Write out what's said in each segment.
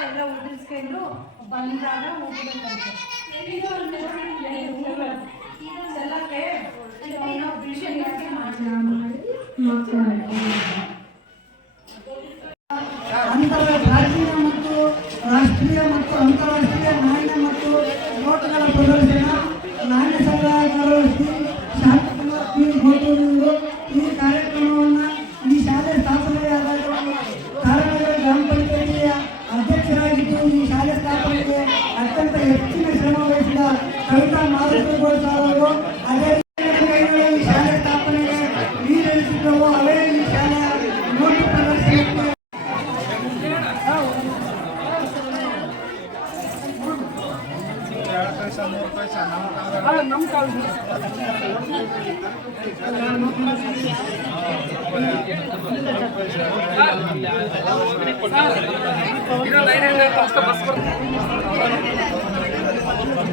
ಎಲ್ಲ ಉದುರಿಸ್ಕೊಂಡು ಬಂದಾಗ ಹೋಗ್ಬೇಕಂತೆ ಕವಿತಾ ಅವರು ಅದೇ ಈ ಶಾಲೆ ಸ್ಥಾಪನೆಗೆ ನೀರೆಳಿಸಿದ್ದವು ಅವೇ ಈ ಶಾಲೆಯ ಬಸ್ ಪ್ರದರ್ಶನಕ್ಕೆ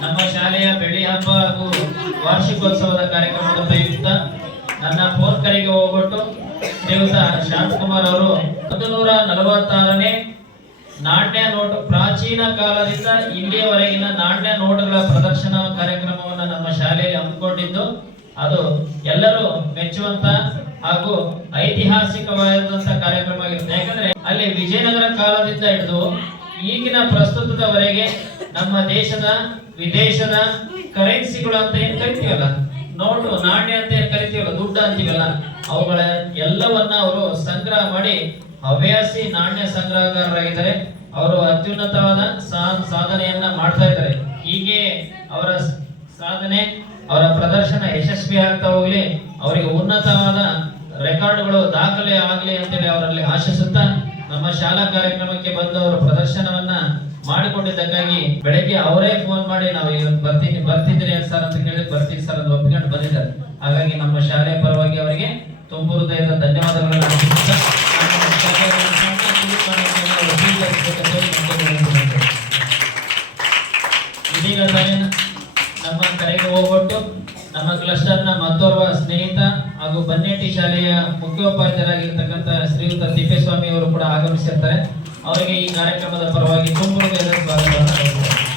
ನಮ್ಮ ಶಾಲೆಯ ಬೆಳ್ಳಿ ಹಬ್ಬ ಹಾಗೂ ವಾರ್ಷಿಕೋತ್ಸವದ ಕಾರ್ಯಕ್ರಮದ ಪ್ರಯುಕ್ತ ನನ್ನ ಫೋನ್ ಹೋಗ್ಬಿಟ್ಟು ಶ್ರೀಯುತ ಶಾಂತಕುಮಾರ್ ಅವರು ಒಂದು ನೂರ ನಲವತ್ತಾರನೇ ನಾಣ್ಯ ನೋಟು ಪ್ರಾಚೀನ ಕಾಲದಿಂದ ಇಲ್ಲಿಯವರೆಗಿನ ನಾಣ್ಯ ನೋಟುಗಳ ಪ್ರದರ್ಶನ ಕಾರ್ಯಕ್ರಮವನ್ನು ನಮ್ಮ ಶಾಲೆಯಲ್ಲಿ ಹಮ್ಮಿಕೊಂಡಿದ್ದು. ಅದು ಎಲ್ಲರೂ ಮೆಚ್ಚುವಂತ ಹಾಗೂ ಐತಿಹಾಸಿಕವಾದಂತಹ ಕಾರ್ಯಕ್ರಮ ಆಗಿರುತ್ತೆ. ಯಾಕಂದ್ರೆ ಅಲ್ಲಿ ವಿಜಯನಗರ ಕಾಲದಿಂದ ಹಿಡಿದು ಈಗಿನ ಪ್ರಸ್ತುತದವರೆಗೆ ನಮ್ಮ ದೇಶದ ವಿದೇಶದ ಕರೆನ್ಸಿಗಳು ಅಂತ ಏನ್ ಕರಿತೀವಲ್ಲ? ನೋಟು ನಾಣ್ಯ ಅಂತ ಏನ್ ಕರಿತೀವಲ್ಲ? ದುಡ್ಡು ಅಂತೀವಲ್ಲ? ಅವುಗಳ ಎಲ್ಲವನ್ನ ಅವರು ಸಂಗ್ರಹ ಮಾಡಿ ಹವ್ಯಾಸಿ ನಾಣ್ಯ ಸಂಗ್ರಹಗಾರರಾಗಿದ್ದಾರೆ. ಅವರು ಅತ್ಯುನ್ನತವಾದ ಸಾಧನೆಯನ್ನ ಮಾಡ್ತಾ ಇದ್ದಾರೆ. ಹೀಗೆ ಅವರ ಸಾಧನೆ, ಅವರ ಪ್ರದರ್ಶನ ಯಶಸ್ವಿ ಆಗ್ತಾ ಹೋಗ್ಲಿ. ಅವರಿಗೆ ಉನ್ನತವಾದ ರೆಕಾರ್ಡ್ಗಳು ದಾಖಲೆ ಆಗಲಿ ಅಂತೇಳಿ ಅವರಲ್ಲಿ ಆಶಿಸುತ್ತಾ ನಮ್ಮ ಶಾಲಾ ಕಾರ್ಯಕ್ರಮಕ್ಕೆ ಬಂದು ಅವರು ಪ್ರದರ್ಶನವನ್ನ ಮಾಡಿಕೊಂಡಿದ್ದಕ್ಕಾಗಿ ಬೆಳಗ್ಗೆ ಅವರೇ ಫೋನ್ ಮಾಡಿ ನಾವು ಇವತ್ತು ಬರ್ತೀನಿ ಬರ್ತಿದ್ರಿ ಸರ್ ಅಂತ ಕೇಳಿ ಬರ್ತೀನಿ ಸರ್ ಅಂತ ಒಪ್ಪಿಕೊಂಡು ಬಂದಿದ್ದಾರೆ ಹಾಗಾಗಿ ನಮ್ಮ ಶಾಲೆಯ ಪರವಾಗಿ ಅವರಿಗೆ ತುಂಬ ಹೃದಯದ ಧನ್ಯವಾದಗಳನ್ನು. ಇದೀಗ ನಮ್ಮ ಕರೆಗೆ ಹೋಗ್ಬಿಟ್ಟು ನಮ್ಮ ಕ್ಲಸ್ಟರ್ನ ಮತ್ತೋರ್ವ ಸ್ನೇಹಿತ ಹಾಗೂ ಬನ್ನೇಟಿ ಶಾಲೆಯ ಮುಖ್ಯೋಪಾಧ್ಯಾಯರಾಗಿರ್ತಕ್ಕಂಥ ಶ್ರೀಯುತ ತಿಪ್ಪೇಸ್ವಾಮಿ ಅವರು ಕೂಡ ಆಗಮಿಸಿರ್ತಾರೆ ಅವರಿಗೆ ಈ ಕಾರ್ಯಕ್ರಮದ ಪರವಾಗಿ ತುಂಬ ಸ್ವಾಗತ.